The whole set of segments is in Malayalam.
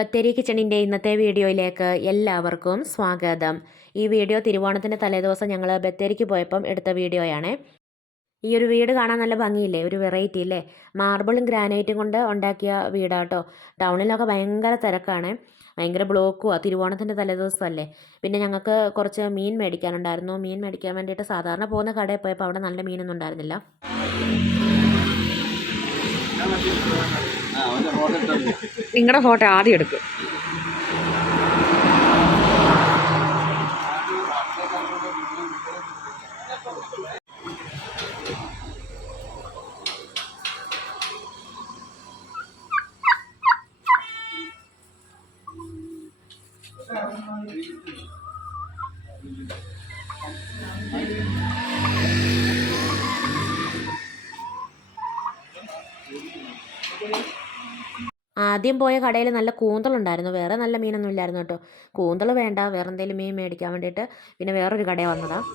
ബത്തേരി കിച്ചണിന്റെ ഇന്നത്തെ വീഡിയോയിലേക്ക് എല്ലാവർക്കും സ്വാഗതം. ഈ വീഡിയോ തിരുവോണത്തിന്റെ തലേദിവസം ഞങ്ങൾ ബത്തേരിക്ക് പോയപ്പം എടുത്ത വീഡിയോയാണ്. ഈ ഒരു വീട് കാണാൻ നല്ല ഭംഗിയില്ലേ? ഒരു വെറൈറ്റി അല്ലേ മാർബിളും ഗ്രാനൈറ്റും കൊണ്ട് ഉണ്ടാക്കിയ വീടാട്ടോ. ടൗണിലൊക്കെ ഭയങ്കര തിരക്കാണ്. ഭയങ്കര ബ്ലോക്കുമാണ് തിരുവോണത്തിന്റെ തലേദിവസമല്ലേ? പിന്നെ ഞങ്ങൾക്ക് കുറച്ച് മീൻ മേടിക്കാനുണ്ടായിരുന്നു. മീൻ മേടിക്കാൻ വേണ്ടിയിട്ട് സാധാരണ പോകുന്ന കടയിൽ പോയപ്പോൾ അവിടെ നല്ല മീനൊന്നും ഉണ്ടായിരുന്നില്ല. നിങ്ങളുടെ ഫോട്ടോ ആദ്യം എടുക്കും. ആദ്യം പോയ കടയിൽ നല്ല കൂന്തളുണ്ടായിരുന്നു. വേറെ നല്ല മീനൊന്നും ഇല്ലായിരുന്നു കേട്ടോ. കൂന്തൾ വേണ്ട വേറെ എന്തെങ്കിലും മീൻ മേടിക്കാൻ വേണ്ടിയിട്ട് പിന്നെ വേറൊരു കടയിൽ വന്നതാണ്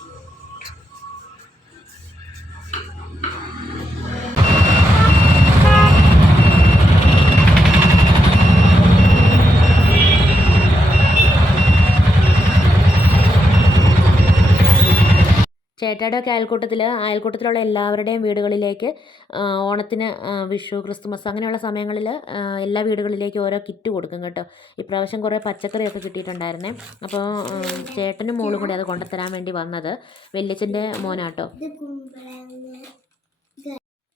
ചേട്ടായുടെ ഒക്കെ അയൽക്കൂട്ടത്തിൽ അയൽക്കൂട്ടത്തിലുള്ള എല്ലാവരുടെയും വീടുകളിലേക്ക് ഓണത്തിന് വിഷു ക്രിസ്മസ് അങ്ങനെയുള്ള സമയങ്ങളിൽ എല്ലാ വീടുകളിലേക്കും ഓരോ കിറ്റ് കൊടുക്കും കേട്ടോ. ഇപ്രാവശ്യം കുറേ പച്ചക്കറിയൊക്കെ കിട്ടിയിട്ടുണ്ടായിരുന്നേ. അപ്പോൾ ചേട്ടനും മോളും കൂടി അത് കൊണ്ടുത്തരാൻ വേണ്ടി വന്നത് വല്യച്ഛന്റെ മോനാട്ടോ.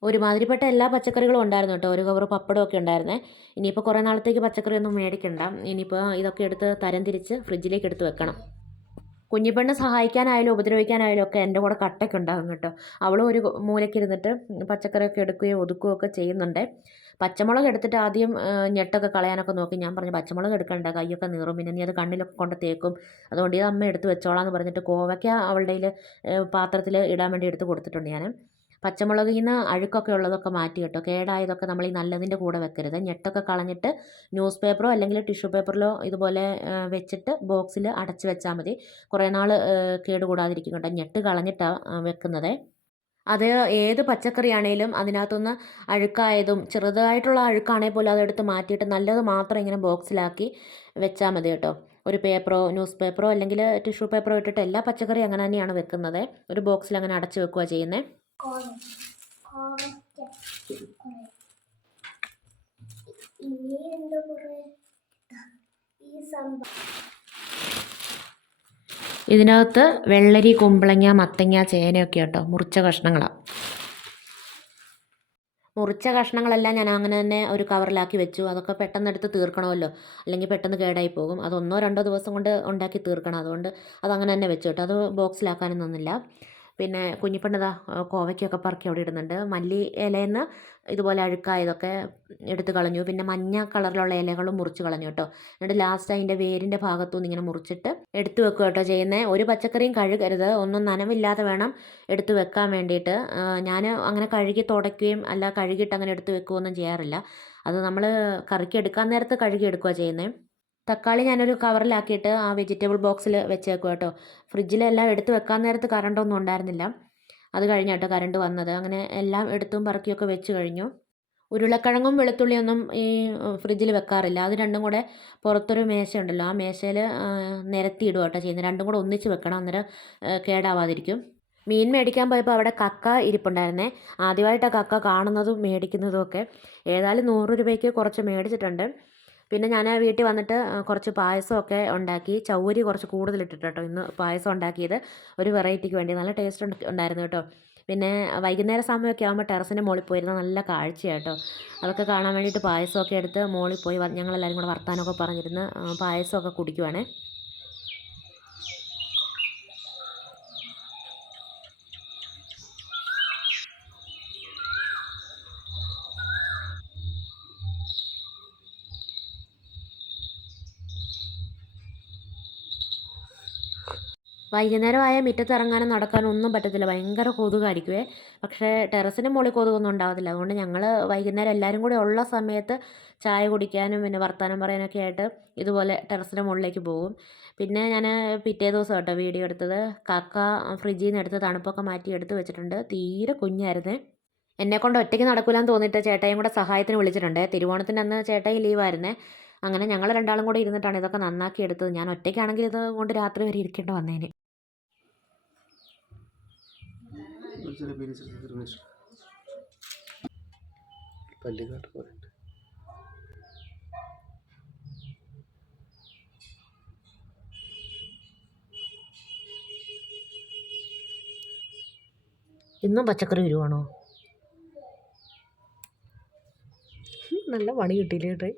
ഒരുമാതിരിപ്പെട്ട എല്ലാ പച്ചക്കറികളും ഉണ്ടായിരുന്നു കേട്ടോ. ഒരു കവർ പപ്പടമൊക്കെ ഉണ്ടായിരുന്നേ. ഇനിയിപ്പോൾ കുറേ നാളത്തേക്ക് പച്ചക്കറിയൊന്നും മേടിക്കണ്ട. ഇനിയിപ്പോൾ ഇതൊക്കെ എടുത്ത് തരം തിരിച്ച് ഫ്രിഡ്ജിലേക്ക് എടുത്ത് വെക്കണം. കുഞ്ഞിപ്പെണ്ണ് സഹായിക്കാനായാലും ഉപദ്രവിക്കാനായാലും ഒക്കെ എന്റെ കൂടെ കട്ടയ്ക്ക് ഉണ്ടാകും കേട്ടോ. അവളും ഒരു മൂലക്കിരുന്നിട്ട് പച്ചക്കറിയൊക്കെ എടുക്കുകയോ ഒതുക്കുകയോ ഒക്കെ ചെയ്യുന്നുണ്ട്. പച്ചമുളക് എടുത്തിട്ട് ആദ്യം ഞെട്ടൊക്കെ കളയാനൊക്കെ നോക്കി. ഞാൻ പറഞ്ഞു പച്ചമുളക് എടുക്കണ്ട കൈയൊക്കെ നീറും. പിന്നെ നീ അത് കണ്ണിലൊക്കെ കൊണ്ട് തേക്കും. അതുകൊണ്ട് ഇത് അമ്മ എടുത്ത് വെച്ചോളാം എന്ന് പറഞ്ഞിട്ട് കോവയ്ക്ക അവളുടെ പാത്രത്തിൽ ഇടാൻ വേണ്ടി എടുത്ത് കൊടുത്തിട്ടുണ്ട് ഞാൻ പച്ചമുളകിൽ നിന്ന് അഴുക്കൊക്കെ ഉള്ളതൊക്കെ മാറ്റി കേട്ടോ കേടായതൊക്കെ നമ്മൾ ഈ നല്ലതിന്റെ കൂടെ വെക്കരുത്. ഞെട്ടൊക്കെ കളഞ്ഞിട്ട് ന്യൂസ് പേപ്പറോ അല്ലെങ്കിൽ ടിഷ്യൂ പേപ്പറിലോ ഇതുപോലെ വെച്ചിട്ട് ബോക്സിൽ അടച്ചു വെച്ചാൽ മതി. കുറേ നാൾ കേടുകൂടാതിരിക്കും കേട്ടോ ഞെട്ട് കളഞ്ഞിട്ടാണ് വെക്കുന്നത്. അത് ഏത് പച്ചക്കറിയാണേലും അതിനകത്തുനിന്ന് അഴുക്കായതും ചെറുതായിട്ടുള്ള അഴുക്കാണെങ്കിൽ പോലും അതെടുത്ത് മാറ്റിയിട്ട് നല്ലത് മാത്രം ഇങ്ങനെ ബോക്സിലാക്കി വെച്ചാൽ മതി കേട്ടോ. ഒരു പേപ്പറോ ന്യൂസ് പേപ്പറോ അല്ലെങ്കിൽ ടിഷ്യൂ പേപ്പറോ ഇട്ടിട്ട് എല്ലാ പച്ചക്കറിയും അങ്ങനെ തന്നെയാണ് വെക്കുന്നത്. ഒരു ബോക്സിൽ അങ്ങനെ അടച്ചു വെക്കുക ചെയ്യുന്നത് ഇനി എന്താ കുറേ ഈ സംഭവം ഇതിനകത്ത് വെള്ളരി കുമ്പളങ്ങ മത്തങ്ങ ചേനയൊക്കെ കേട്ടോ മുറിച്ച കഷ്ണങ്ങളാണ് മുറിച്ച കഷ്ണങ്ങളെല്ലാം ഞാൻ അങ്ങനെ തന്നെ ഒരു കവറിലാക്കി വെച്ചു. അതൊക്കെ പെട്ടെന്ന് എടുത്ത് തീർക്കണമല്ലോ. അല്ലെങ്കിൽ പെട്ടെന്ന് കേടായി പോകും. അതൊന്നോ രണ്ടോ ദിവസം കൊണ്ട് ഉണ്ടാക്കി തീർക്കണം. അതുകൊണ്ട് അതങ്ങനെ തന്നെ വെച്ചു കേട്ടോ. അത് ബോക്സിലാക്കാനൊന്നുമില്ല പിന്നെ കുഞ്ഞിപ്പെണ്ണതാ കോവയ്ക്കൊക്കെ പറക്കി അവിടെ ഇടുന്നുണ്ട്. മല്ലി ഇലയിൽ ഇതുപോലെ അഴുക്കായതൊക്കെ എടുത്ത് കളഞ്ഞു. പിന്നെ മഞ്ഞ കളറിലുള്ള ഇലകളും മുറിച്ച് കളഞ്ഞു കേട്ടോ. എന്നിട്ട് ലാസ്റ്റ് അതിന്റെ വേരിന്റെ ഭാഗത്തുനിന്ന് ഇങ്ങനെ മുറിച്ചിട്ട് എടുത്തു വെക്കുക കേട്ടോ ചെയ്യുന്നത് ഒരു പച്ചക്കറിയും കഴുകരുത്. ഒന്നും നനവില്ലാതെ വേണം എടുത്തു വെക്കാൻ വേണ്ടിയിട്ട്. ഞാൻ അങ്ങനെ കഴുകി തുടയ്ക്കുകയും അല്ല കഴുകിയിട്ട് അങ്ങനെ എടുത്ത് വെക്കുകയൊന്നും ചെയ്യാറില്ല. അത് നമ്മൾ കറിക്ക് എടുക്കാൻ നേരത്ത് കഴുകി എടുക്കുക ചെയ്യുന്നത് തക്കാളി ഞാനൊരു കവറിലാക്കിയിട്ട് ആ വെജിറ്റബിൾ ബോക്സിൽ വെച്ചേക്കും കേട്ടോ. ഫ്രിഡ്ജിലെല്ലാം എടുത്ത് വെക്കാൻ നേരത്ത് കറണ്ടൊന്നും ഉണ്ടായിരുന്നില്ല. അത് കഴിഞ്ഞാട്ടോ കറണ്ട് വന്നത്. അങ്ങനെ എല്ലാം എടുത്തും പറക്കിയൊക്കെ വെച്ച് കഴിഞ്ഞു. ഉരുളക്കിഴങ്ങും വെളുത്തുള്ളിയൊന്നും ഈ ഫ്രിഡ്ജിൽ വെക്കാറില്ല. അത് രണ്ടും കൂടെ പുറത്തൊരു മേശയുണ്ടല്ലോ ആ മേശയിൽ നിരത്തിയിടുക കേട്ടോ ചെയ്യുന്നത് രണ്ടും കൂടെ ഒന്നിച്ച് വെക്കണം. അന്നേരം കേടാവാതിരിക്കും. മീൻ മേടിക്കാൻ പോയപ്പോൾ അവിടെ കക്ക ഇരിപ്പുണ്ടായിരുന്നേ. ആദ്യമായിട്ടാണ് കക്ക കാണുന്നതും മേടിക്കുന്നതും ഒക്കെ. ഏതായാലും നൂറ് രൂപയ്ക്ക് കുറച്ച് മേടിച്ചിട്ടുണ്ട്. പിന്നെ ഞാൻ വീട്ടിൽ വന്നിട്ട് കുറച്ച് പായസമൊക്കെ ഉണ്ടാക്കി ചൗരി കുറച്ച് കൂടുതൽ ഇട്ടിട്ട് കേട്ടോ ഇന്ന് പായസം ഉണ്ടാക്കിയത്. ഒരു വെറൈറ്റിക്ക് വേണ്ടി. നല്ല ടേസ്റ്റ് ഉണ്ടായിരുന്നു കേട്ടോ. പിന്നെ വൈകുന്നേര സമയമൊക്കെ ആകുമ്പോൾ ടെറസിന്റെ മുകളിൽ പോയിരുന്ന നല്ല കാഴ്ച കേട്ടോ അതൊക്കെ കാണാൻ വേണ്ടിയിട്ട് പായസമൊക്കെ എടുത്ത് മുകളിൽ പോയി ഞങ്ങളെല്ലാവരും കൂടെ വർത്താനമൊക്കെ പറഞ്ഞിരുന്ന് പായസമൊക്കെ കുടിക്കുവാണേ. വൈകുന്നേരമായ മുറ്റത്ത് ഇറങ്ങാനും നടക്കാനും ഒന്നും പറ്റത്തില്ല. ഭയങ്കര കൊതുകായിരിക്കുമേ പക്ഷേ ടെറസിന്റെ മുകളിൽ കൊതുകൊന്നും ഉണ്ടാകത്തില്ല അതുകൊണ്ട് ഞങ്ങൾ വൈകുന്നേരം എല്ലാവരും കൂടി ഉള്ള സമയത്ത് ചായ കുടിക്കാനും പിന്നെ വർത്തമാനം പറയാനൊക്കെ ആയിട്ട് ഇതുപോലെ ടെറസിന്റെ മുകളിലേക്ക് പോകും. പിന്നെ ഞാൻ പിറ്റേ ദിവസം കേട്ടോ വീഡിയോ എടുത്തത്. കാക്ക ഫ്രിഡ്ജിൽ നിന്ന് എടുത്ത് തണുപ്പൊക്കെ മാറ്റി എടുത്ത് വെച്ചിട്ടുണ്ട്. തീരെ കുഞ്ഞായിരുന്നേ. എന്നെ കൊണ്ട് ഒറ്റയ്ക്ക് നടക്കൂലെന്ന് തോന്നിയിട്ട് ചേട്ടയും കൂടെ സഹായത്തിന് വിളിച്ചിട്ടുണ്ട്. തിരുവോണത്തിന്റെ അന്ന് ചേട്ടായി ലീവായിരുന്നേ. അങ്ങനെ ഞങ്ങൾ രണ്ടാളും കൂടെ ഇരുന്നിട്ടാണ് ഇതൊക്കെ നന്നാക്കി എടുത്തത്. ഞാൻ ഒറ്റയ്ക്കാണെങ്കിൽ ഇത് കൊണ്ട് രാത്രി വരെ ഇരിക്കേണ്ടി വന്നേനെ. പല്ലിക്കാട്ട് പോലെ ഇന്നും പച്ചക്കറി വരുവാണോ? നല്ല പണി കിട്ടിയില്ലേ കേട്ടോ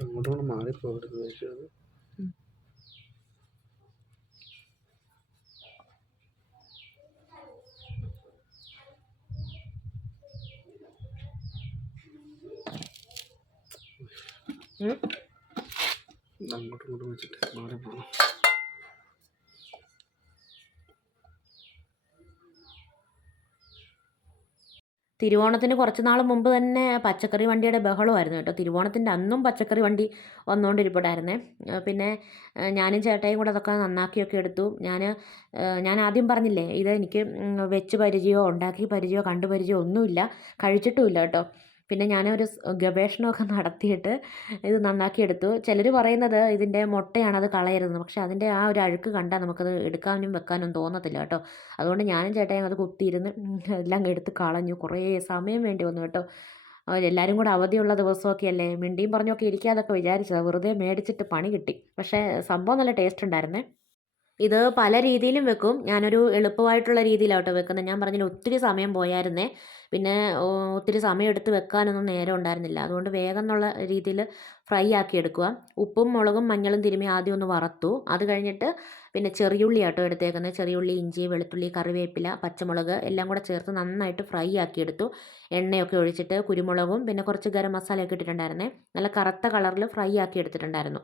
അങ്ങോട്ടും മാറിപ്പോകരുത് ഉം? അങ്ങോട്ടും ഇങ്ങോട്ടും വെച്ചിട്ട് മാറിപ്പോകും തിരുവോണത്തിന് കുറച്ച് നാൾ മുമ്പ് തന്നെ പച്ചക്കറി വണ്ടിയുടെ ബഹളമായിരുന്നു കേട്ടോ. തിരുവോണത്തിന്റെ അന്നും പച്ചക്കറി വണ്ടി വന്നുകൊണ്ടിരിപ്പുണ്ടായിരുന്നേ പിന്നെ ഞാനും ചേട്ടായും കൂടെ അതൊക്കെ നന്നാക്കിയൊക്കെ എടുത്തു. ഞാൻ ഞാൻ ആദ്യം പറഞ്ഞില്ലേ ഇത് എനിക്ക് വെച്ച് പരിചയമോ ഉണ്ടാക്കി പരിചയമോ കണ്ടു പരിചയമോ ഒന്നുമില്ല. കഴിച്ചിട്ടുമില്ല കേട്ടോ. പിന്നെ ഞാനൊരു ഗവേഷണമൊക്കെ നടത്തിയിട്ട് ഇത് നന്നാക്കിയെടുത്തു ചിലർ പറയുന്നത് ഇതിന്റെ മുട്ടയാണ് അത് കളയരുതെന്ന്. പക്ഷേ അതിന്റെ ആ ഒരു അഴുക്ക് കണ്ടാൽ നമുക്കത് എടുക്കാനും വെക്കാനും തോന്നത്തില്ല കേട്ടോ. അതുകൊണ്ട് ഞാനും ചേട്ടായും അത് കുത്തിയിരുന്ന് എല്ലാം എടുത്ത് കളഞ്ഞു. കുറേ സമയം വേണ്ടി വന്നു കേട്ടോ. എല്ലാവരും കൂടെ അവധിയുള്ള ദിവസമൊക്കെ അല്ലേ മിണ്ടിയും പറഞ്ഞൊക്കെ ഇരിക്കാതൊക്കെ വിചാരിച്ചതാണ് വെറുതെ മേടിച്ചിട്ട് പണി കിട്ടി. പക്ഷേ സംഭവം നല്ല ടേസ്റ്റ് ഉണ്ടായിരുന്നേ. ഇത് പല രീതിയിലും വെക്കും. ഞാനൊരു എളുപ്പമായിട്ടുള്ള രീതിയിലാട്ടോ വെക്കുന്നത്. ഞാൻ പറഞ്ഞില്ല ഒത്തിരി സമയം പോയായിരുന്നേ. പിന്നെ ഒത്തിരി സമയം എടുത്ത് വെക്കാനൊന്നും നേരം ഉണ്ടായിരുന്നില്ല. അതുകൊണ്ട് വേഗം എന്നുള്ള രീതിയിൽ ഫ്രൈ ആക്കി എടുക്കുക. ഉപ്പും മുളകും മഞ്ഞളും തിരുമ്മി ആദ്യം ഒന്ന് വറുത്തു. അത് കഴിഞ്ഞിട്ട് പിന്നെ ചെറിയുള്ളി ആട്ടോ എടുത്തേക്കുന്നത്. ചെറിയുള്ളി ഇഞ്ചി വെളുത്തുള്ളി കറിവേപ്പില പച്ചമുളക് എല്ലാം കൂടെ ചേർത്ത് നന്നായിട്ട് ഫ്രൈ ആക്കി എടുത്തു. എണ്ണയൊക്കെ ഒഴിച്ചിട്ട് കുരുമുളകും പിന്നെ കുറച്ച് ഗരം മസാലയൊക്കെ ഇട്ടിട്ടുണ്ടായിരുന്നേ. നല്ല കറുത്ത കളറിൽ ഫ്രൈ ആക്കി എടുത്തിട്ടുണ്ടായിരുന്നു.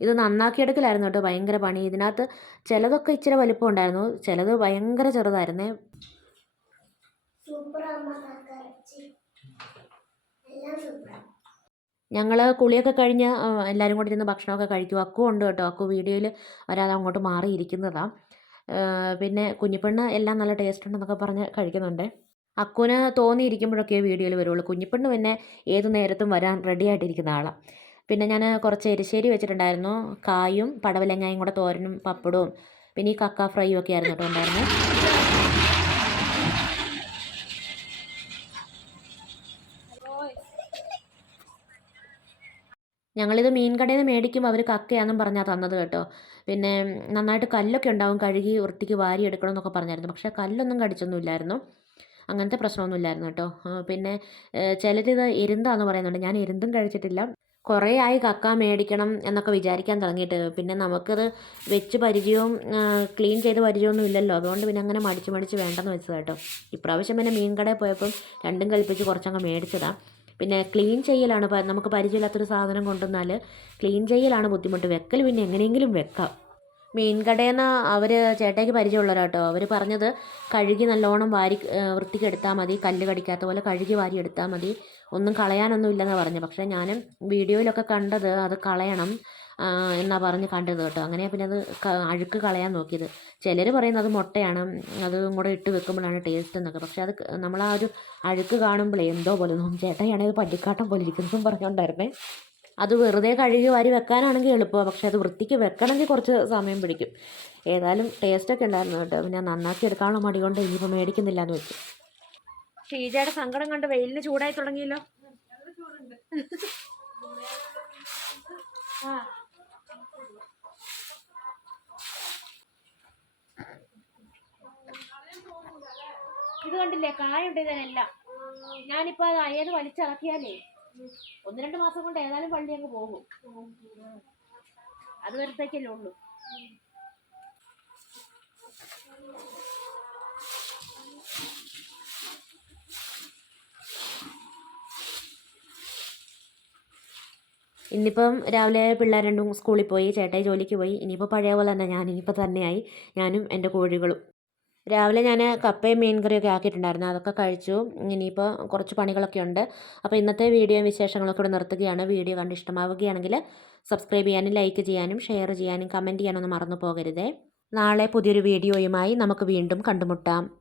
ഇത് നന്നാക്കിയെടുക്കലായിരുന്നു കേട്ടോ ഭയങ്കര പണി. ഇതിനകത്ത് ചിലതൊക്കെ ഇച്ചിരി വലിപ്പം ഉണ്ടായിരുന്നു ചിലത് ഭയങ്കര ചെറുതായിരുന്നേ. ഞങ്ങൾ കുളിയൊക്കെ കഴിഞ്ഞ് എല്ലാവരും കൂടി ഇരുന്ന് ഭക്ഷണമൊക്കെ കഴിക്കും. അക്കു ഉണ്ട് കേട്ടോ അക്കു വീഡിയോയിൽ വരാതെ അങ്ങോട്ട് മാറിയിരിക്കുന്നതാണ് പിന്നെ കുഞ്ഞിപ്പെണ്ണ് എല്ലാം നല്ല ടേസ്റ്റ് ഉണ്ടെന്നൊക്കെ പറഞ്ഞ് കഴിക്കുന്നുണ്ട്. അക്കുവിന് തോന്നിയിരിക്കുമ്പോഴൊക്കെ വീഡിയോയിൽ വരുള്ളൂ കുഞ്ഞിപ്പെണ്ണ് പിന്നെ ഏത് നേരത്തും വരാൻ റെഡി ആയിട്ടിരിക്കുന്ന ആളാണ് പിന്നെ ഞാൻ കുറച്ച് എരിശ്ശേരി വെച്ചിട്ടുണ്ടായിരുന്നു. കായും പടവലങ്ങായും കൂടെ തോരനും പപ്പടവും. പിന്നെ ഈ കക്ക ഫ്രൈയും ഒക്കെ ആയിരുന്നു കേട്ടോ ഉണ്ടായിരുന്നു. ഞങ്ങളിത് മീൻ കടയിൽ നിന്ന് മേടിക്കുമ്പോൾ അവർ കക്കയാണെന്നും പറഞ്ഞാൽ തന്നത് കേട്ടോ. പിന്നെ നന്നായിട്ട് കല്ലൊക്കെ ഉണ്ടാവും. കഴുകി വൃത്തിക്ക് വാരി എടുക്കണം എന്നൊക്കെ പറഞ്ഞായിരുന്നു. പക്ഷേ കല്ലൊന്നും കടിച്ചൊന്നും ഇല്ലായിരുന്നു അങ്ങനത്തെ പ്രശ്നമൊന്നും ഇല്ലായിരുന്നു കേട്ടോ പിന്നെ ചിലരിത് എരുന്താന്ന് പറയുന്നുണ്ട്. ഞാൻ എരുന്തും കഴിച്ചിട്ടില്ല. കുറേ ആയി കക്ക മേടിക്കണം എന്നൊക്കെ വിചാരിക്കാൻ തുടങ്ങിയിട്ട്. പിന്നെ നമുക്കത് വെച്ച് പരിചയവും ക്ലീൻ ചെയ്ത് പരിചയമൊന്നും ഇല്ലല്ലോ. അതുകൊണ്ട് പിന്നെ അങ്ങനെ മടിച്ച് മടിച്ച് വേണ്ടെന്ന് വെച്ചത് കേട്ടോ. ഇപ്രാവശ്യം പിന്നെ മീൻ കടയിൽ പോയപ്പം രണ്ടും കൽപ്പിച്ച് കുറച്ചങ്ങ് മേടിച്ചതാണ് പിന്നെ ക്ലീൻ ചെയ്യലാണ് നമുക്ക് പരിചയമില്ലാത്തൊരു സാധനം കൊണ്ടുവന്നാൽ ക്ലീൻ ചെയ്യലാണ് ബുദ്ധിമുട്ട്. വെക്കൽ പിന്നെ എങ്ങനെയെങ്കിലും വെക്കാം. മീൻ അവർ ചേട്ടായിക്ക് ചേട്ടയ്ക്ക് പരിചയമുള്ളവരാട്ടോ. അവർ പറഞ്ഞത് കഴുകി നല്ലോണം വാരി വൃത്തിക്ക് എടുത്താൽ മതി കല്ല് കടിക്കാത്ത പോലെ കഴുകി വാരി എടുത്താൽ മതി ഒന്നും കളയാനൊന്നും ഇല്ലെന്നാണ് പറഞ്ഞത്. പക്ഷേ ഞാൻ വീഡിയോയിലൊക്കെ കണ്ടത് അത് കളയണം എന്നാ പറഞ്ഞ് കണ്ടത് കേട്ടോ. അങ്ങനെ പിന്നെ അത് അഴുക്ക് കളയാൻ നോക്കിയത്. ചിലർ പറയുന്നത് മുട്ടയാണ് അതും കൂടെ ഇട്ട് വെക്കുമ്പോഴാണ് ടേസ്റ്റ് എന്നൊക്കെ. പക്ഷേ അത് നമ്മൾ ആ ഒരു അഴുക്ക് കാണുമ്പോഴേ എന്തോ പോലെ തോന്നും. ചേട്ടായാണെങ്കിൽ പല്ലിക്കാട്ടം പോലെ ഇരിക്കുന്നതും പറഞ്ഞുകൊണ്ടായിരുന്നേ അത് വെറുതെ കഴുകി വാരി വെക്കാനാണെങ്കിൽ എളുപ്പമാണ് പക്ഷെ അത് വൃത്തിക്ക് വെക്കണമെങ്കിൽ കുറച്ച് സമയം പിടിക്കും. ഏതായാലും ടേസ്റ്റൊക്കെ ഉണ്ടായിരുന്നു കേട്ടോ. പിന്നെ നന്നാക്കി എടുക്കാനുള്ള മടി കൊണ്ട് ഇനിയിപ്പോൾ മേടിക്കുന്നില്ല എന്ന് വെച്ചു. ഷീജയുടെ സങ്കടം കണ്ട് വെയിലിന് ചൂടായി തുടങ്ങിയല്ലോ? ആ. ഇത് കണ്ടില്ലേ? കായുണ്ട് ഇതിനെല്ലാം ഞാനിപ്പോൾ അത് അയ്യത് വലിച്ചിറക്കിയാലേ. ഒന്ന് രണ്ട് മാസം കൊണ്ട് ഏതായാലും പള്ളി അങ്ങ് പോകും. അത് വരത്തേക്കല്ലേ ഉള്ളൂ. ഇന്നിപ്പം രാവിലെ പിള്ളേർ രണ്ടും സ്കൂളിൽ പോയി ചേട്ടായി ജോലിക്ക് പോയി. ഇനിയിപ്പോൾ പഴയ പോലെ തന്നെ ഞാൻ ഇനിയിപ്പോൾ തന്നെയായി. ഞാനും എന്റെ കോഴികളും. രാവിലെ ഞാൻ കപ്പയും മീൻ കറിയൊക്കെ ആക്കിയിട്ടുണ്ടായിരുന്നു. അതൊക്കെ കഴിച്ചു. ഇനിയിപ്പോൾ കുറച്ച് പണികളൊക്കെ ഉണ്ട്. അപ്പോൾ ഇന്നത്തെ വീഡിയോ വിശേഷങ്ങളൊക്കെ ഇവിടെ നിർത്തുകയാണ്. വീഡിയോ കണ്ട് ഇഷ്ടമാവുകയാണെങ്കിൽ സബ്സ്ക്രൈബ് ചെയ്യാനും ലൈക്ക് ചെയ്യാനും ഷെയർ ചെയ്യാനും കമന്റ് ചെയ്യാനൊന്നും മറന്നു പോകരുതേ. നാളെ പുതിയൊരു വീഡിയോയുമായി നമുക്ക് വീണ്ടും കണ്ടുമുട്ടാം.